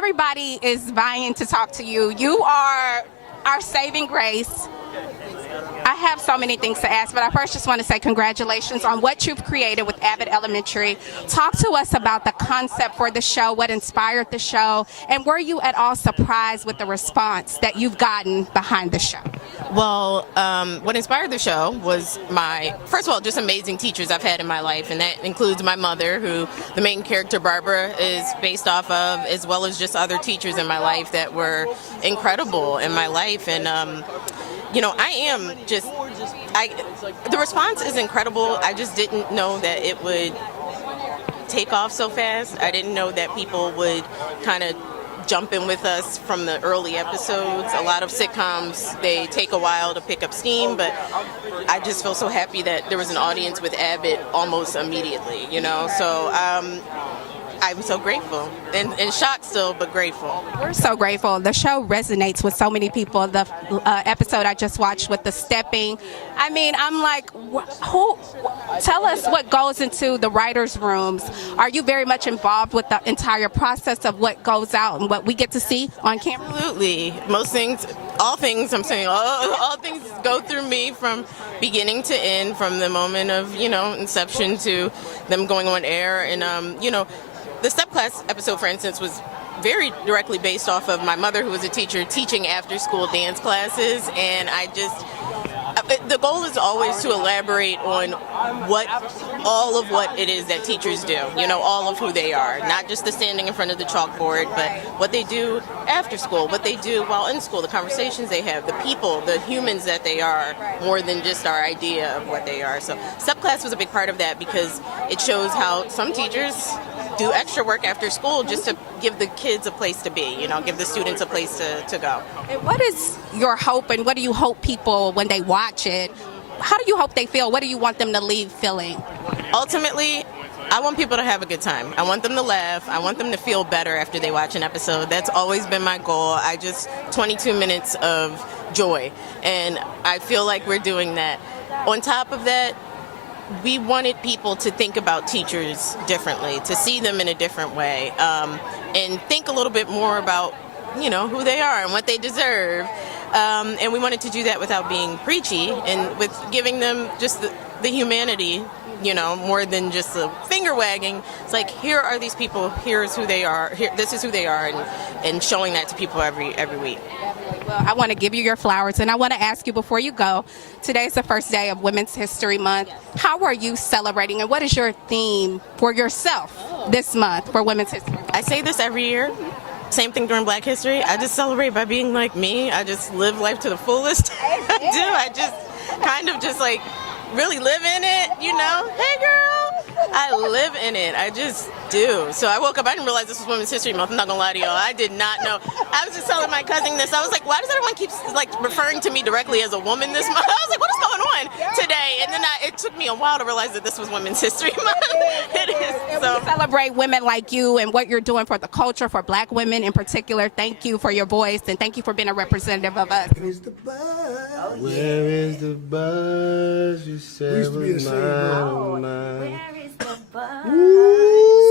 everybody is vying to talk to you. You are our saving grace. I have so many things to ask, but I first just want to say congratulations on what you've created with Abbot Elementary. Talk to us about the concept for the show, what inspired the show, and were you at all surprised with the response that you've gotten behind the show? Well, what inspired the show was first of all, just amazing teachers I've had in my life, and that includes my mother, who the main character, Barbara, is based off of, as well as just other teachers in my life that were incredible in my life. And the response is incredible. I just didn't know that it would take off so fast. I didn't know that people would kind of jump in with us from the early episodes. A lot of sitcoms, they take a while to pick up steam, but I just feel so happy that there was an audience with Abbott almost immediately, So I'm so grateful and shocked still, but grateful. We're so grateful. The show resonates with so many people. The episode I just watched with the stepping, I'm like, tell us what goes into the writers' rooms. Are you very much involved with the entire process of what goes out and what we get to see on camera? Absolutely. Most things, all things, I'm saying, all things go through me from beginning to end, from the moment of, inception to them going on air. And, the step class episode, for instance, was very directly based off of my mother, who was a teacher, teaching after-school dance classes, and the goal is always to elaborate on all of what it is that teachers do, all of who they are, not just the standing in front of the chalkboard, but what they do after school, what they do while in school, the conversations they have, the people, the humans that they are, more than just our idea of what they are. So step class was a big part of that, because it shows how some teachers do extra work after school just to give the kids a place to be, give the students a place to go. And what is your hope, and what do you hope people, when they watch it, how do you hope they feel? What do you want them to leave feeling? Ultimately, I want people to have a good time. I want them to laugh. I want them to feel better after they watch an episode. That's always been my goal. 22 minutes of joy, and I feel like we're doing that. On top of that, we wanted people to think about teachers differently, to see them in a different way, and think a little bit more about, who they are and what they deserve. And we wanted to do that without being preachy, and with giving them just the humanity, more than just the finger wagging. It's like, here are these people, here's who they are, this is who they are, and showing that to people every week. Well, I want to give you your flowers, and I want to ask you before you go, today's the first day of Women's History Month. How are you celebrating, and what is your theme for yourself this month for Women's History Month? I say this every year. Same thing during Black History. I just celebrate by being like me. I just live life to the fullest. I just kind of just like really live in it, Hey, girl. I live in it. I just do. So I woke up, I didn't realize this was Women's History Month. I'm not going to lie to y'all. I did not know. I was just telling my cousin this. I was like, why does everyone keep referring to me directly as a woman this month? I was like, what is going on today? And then it took me a while to realize that this was Women's History Month. It is. So we celebrate women like you and what you're doing for the culture, for Black women in particular. Thank you for your voice, and thank you for being a representative of us. Where is the buzz? You said was mine. Where is the buzz?